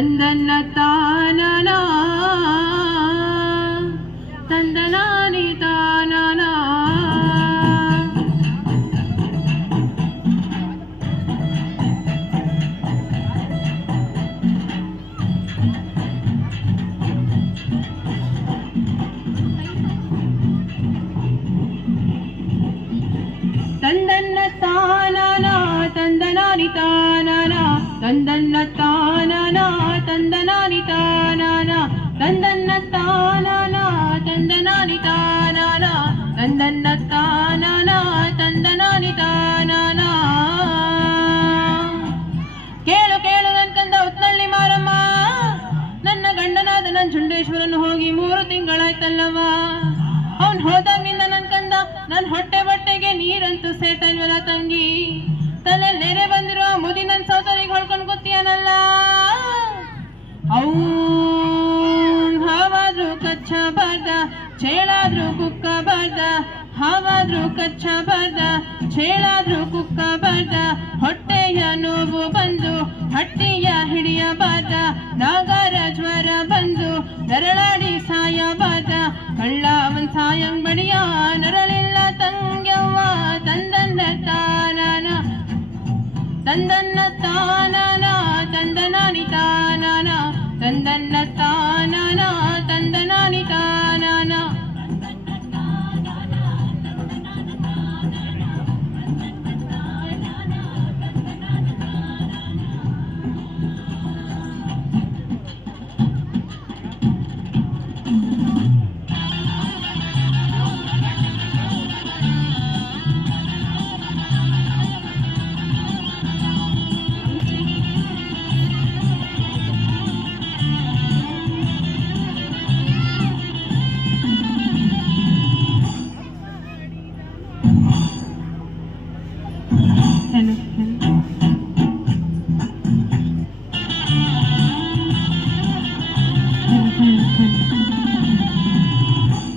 ತಂದನ್ನ ತಾನನ ತಂದನಾನಿ ತಾನನ ತಂದನ್ನ ತಾನನ ತಂದನಾನಿ ತಾನನ ತಂದನ್ನ ತಾನನ ತಂದನಾನಿ ತಾನನ ತಂದನ್ನ ತಾನನ ತಂದನಾನಿ ತಾನನ ತಂದನ್ನ ತಾನನ ತಂದನಾನಿ ತಾನನ ಕೇಳು ಕೇಳು ನನ್ಕಂದ ಉತ್ನಳ್ಳಿ ಮಾರಮ್ಮ ನನ್ನ ಗಂಡನಾದ ನಂಜುಂಡೇಶ್ವರನು ಹೋಗಿ 3 ತಿಂಗಳಾಯ್ತಲ್ಲವ ಅವನ್ ಹೋದಾಗಿಂದ ನನ್ಕಂದ ನನ್ ಹೊಟ್ಟೆ ಬಟ್ಟೆಗೆ ನೀರಂತೂ ಸೇತಲ್ವಲ್ಲ ತಂಗಿ ತಲೆ ನೆರೆ ಬಂದಿರೋ ಮುದಿ ನನ್ ಸೋದರಿಗೆ ಹೊಳ್ಕೊಂಡ್ ಗೊತ್ತೀಯನಲ್ಲ ಅವು ಹಾವಾದ್ರೂ ಕಚ್ಚ ಬಾರ್ದ ಚೇಳಾದ್ರೂ ಕುಕ್ಕ ಬಾರ್ದ ಹಾವಾದ್ರೂ ಕಚ್ಚ ಬಾರ್ದ ಚೇಳಾದ್ರೂ ಕುಕ್ಕ ಬಾರ್ದ ಹೊಟ್ಟೆಯ ನೋವು ಬಂದು ಹಟ್ಟಿಯ ಹಿಡಿಯಬಾರ್ದ ನಾಗಾರ ಜ್ವರ ಬಂದು ನರಳಾಡಿ ಸಾಯಬಾರ್ದ ಕಳ್ಳ ಅವನ್ ಸಾಯಂಗ್ ಬಡಿಯ ನರಳಿಲ್ಲ ತಂಗ್ಯವ್ವ ತಂದನ್ನ ತಾನನ ತಂದನ್ನ ತಾನನ ತಂದನಾನಿ ತಾನನ ತಂದನ್ನ ತಾನನ ತಂದನಾನಿ ತಾನನ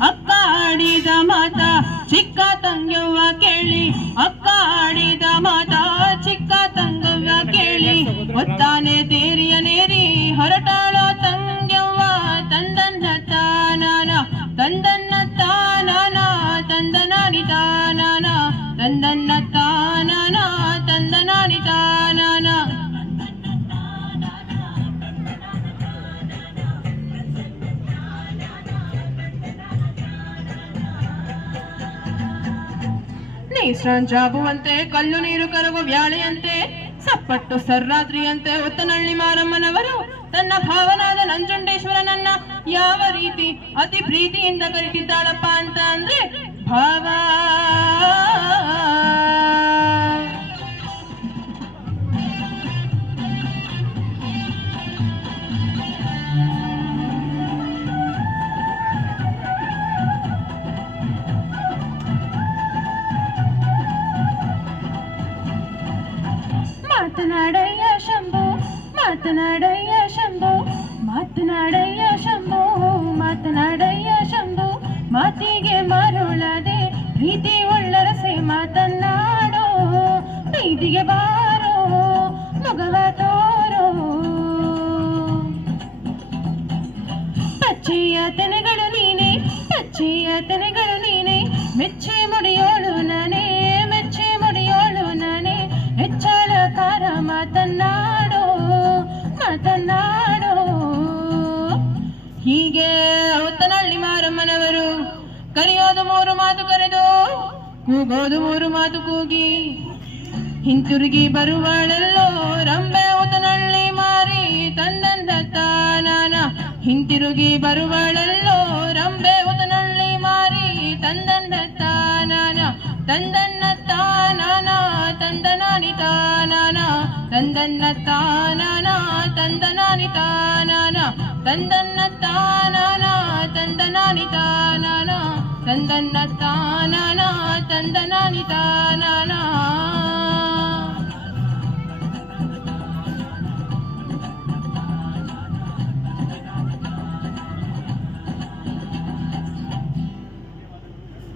ಅಕ್ಕ ಆಡಿದ ಮಾತ ಚಿಕ್ಕ ತಂಗವ್ವ ಕೇಳಿ ಅಕ್ಕ ಆಡಿದ ಮಾತ ಚಿಕ್ಕ ತಂಗವ್ವ ಕೇಳಿ ಒತ್ತಾನೆ ತೇರಿಯ ನೇರಿ ಹೊರಟಾಳೋ ತಂಗವ್ವ ತಂದನ್ನ ತಾನನ ತಂದನ್ನ ತಾನನ ತಂದನಾನಿ ತಾನನ ತಂದನ್ನ ತಾನನ ತಂದನಾನಿ ತಾನನ ಜಾಬುವಂತೆ ಕಲ್ಲು ನೀರು ಕರಗು ವ್ಯಾಳೆಯಂತೆ ಸಪ್ಪಟ್ಟು ಸರ್ರಾತ್ರಿಯಂತೆ ಒತ್ತನಳ್ಳಿ ಮಾರಮ್ಮನವರು ತನ್ನ ಭಾವನಾದ ನಂಜುಂಡೇಶ್ವರನನ್ನ ಯಾವ ರೀತಿ ಅತಿ ಪ್ರೀತಿಯಿಂದ ಕರೀತಿದ್ದಾಳಪ್ಪ ಅಂತ ಅಂದ್ರೆ ಭಾವ ಮಾತನಾಡಯ್ಯ ಶಂಭು ಮಾತನಾಡಯ್ಯ ಶಂಭು ಮಾತನಾಡಯ್ಯ ಶಂಭು ಮಾತನಾಡಯ್ಯ ಶಂಭು ಮಾತಿಗೆ ಮರುಳದೆ ಪ್ರೀತಿ ಒಳ್ಳರಸೆ ಮಾತನಾಡೋ ಬೀದಿಗೆ ಬಾರೋ ಮಗವ ತೋರೋ ಪಚ್ಚೆಯ ತೆನೆಗಳು ನೀನೆ ಪಚ್ಚೆಯ ತೆನೆಗಳು ನೀನೆ ಮೆಚ್ಚಿ ಮುಡಿಯೋಳು ನಾನೇ ಮೆಚ್ಚಿ ಮುಡಿಯೋಳು ನಾನೇ ಹೆಚ್ಚಳಕಾರ ಮಾತನಾಡೋ ಮಾತನಾಡೋ ಹೀಗೆ ಒತ್ತನಳ್ಳಿ ಮಾರಮ್ಮನವರು ಕರೆಯೋದು 3 ಮಾತು ಕರೆದು ಕೂಗೋದು 3 ಮಾತು ಕೂಗಿ ಹಿಂತಿರುಗಿ ಬರುವಳೆಲ್ಲೋ ರಂಬೆ ಒತ್ತನಳ್ಳಿ ಮಾರಿ ತಂದನ್ನ ತಾನನ ಹಿಂತಿರುಗಿ ಬರುವಳೆಲ್ಲೋ ರಂಬೆ ಒತ್ತನಳ್ಳಿ ಮಾರಿ ತಂದನ್ನ ತಾನನ ತಂದನ್ನ ತಾನನ ತಂದನಾನಿ ತಾನನ ತಂದನ್ನ ತಾನನ ತಂದನಾನಿ ತಾನನ ತಂದನ್ನ ತಾನನ ತಂದನಾನಿ ತಾನನ ತಂದನ್ನ ತಾನನ ತಂದನಾನಿ ತಾನನ